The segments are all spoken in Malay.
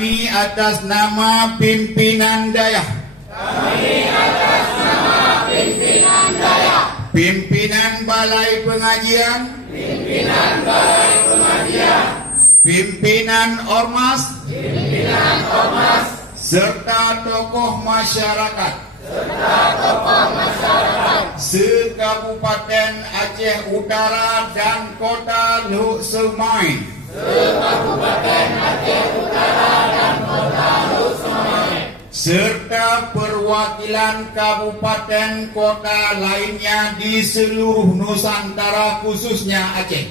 kami atas nama pimpinan daya. Pimpinan Balai Pengajian. Pimpinan Ormas. Serta tokoh masyarakat. Se-Kabupaten Aceh Utara dan Kota Luk Semai. Serta perwakilan kabupaten kota lainnya di seluruh Nusantara khususnya Aceh.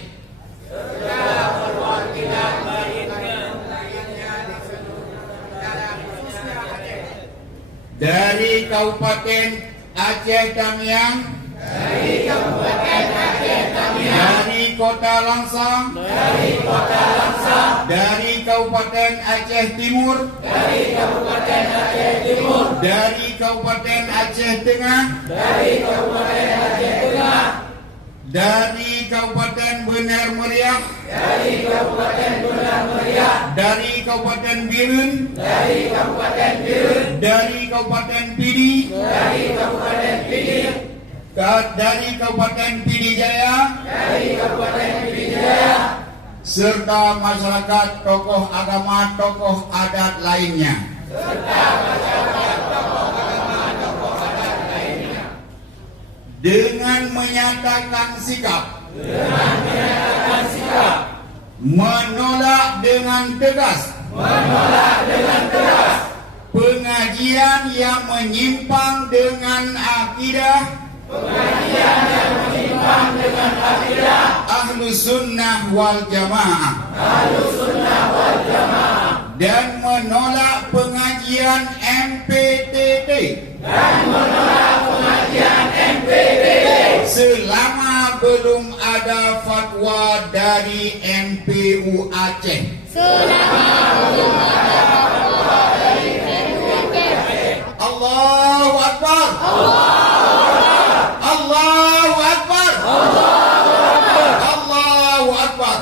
Dari Kabupaten Aceh Tamiang, dari Kota Langsang, dari Kabupaten Aceh Timur, dari Kabupaten Aceh Tengah, dari Kabupaten Benar Meriah, dari Kabupaten Birun, dari Kabupaten Pidi, dari Kabupaten Pidi Jaya, serta masyarakat, tokoh agama, tokoh adat lainnya. Dengan menyatakan sikap, menolak dengan tegas pengajian yang menyimpang dengan akidah Ahlus Sunnah wal Jamaah, dan menolak pengajian MPTT selama belum ada fatwa dari MPU Aceh. Allahu Akbar. Allahu Akbar. Allahu Akbar.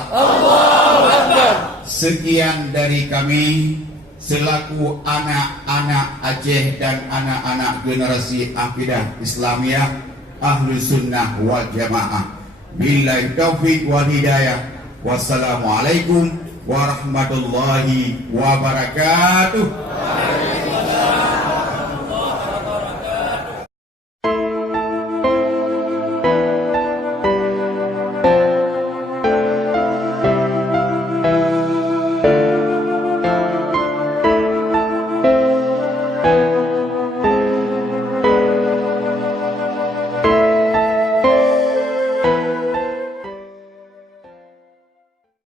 Sekian dari kami selaku anak-anak Aceh dan anak-anak generasi akidah Islamiyah Ahlus Sunnah wal Jamaah. Billahi taufiq wal hidayah. Wassalamualaikum warahmatullahi wabarakatuh.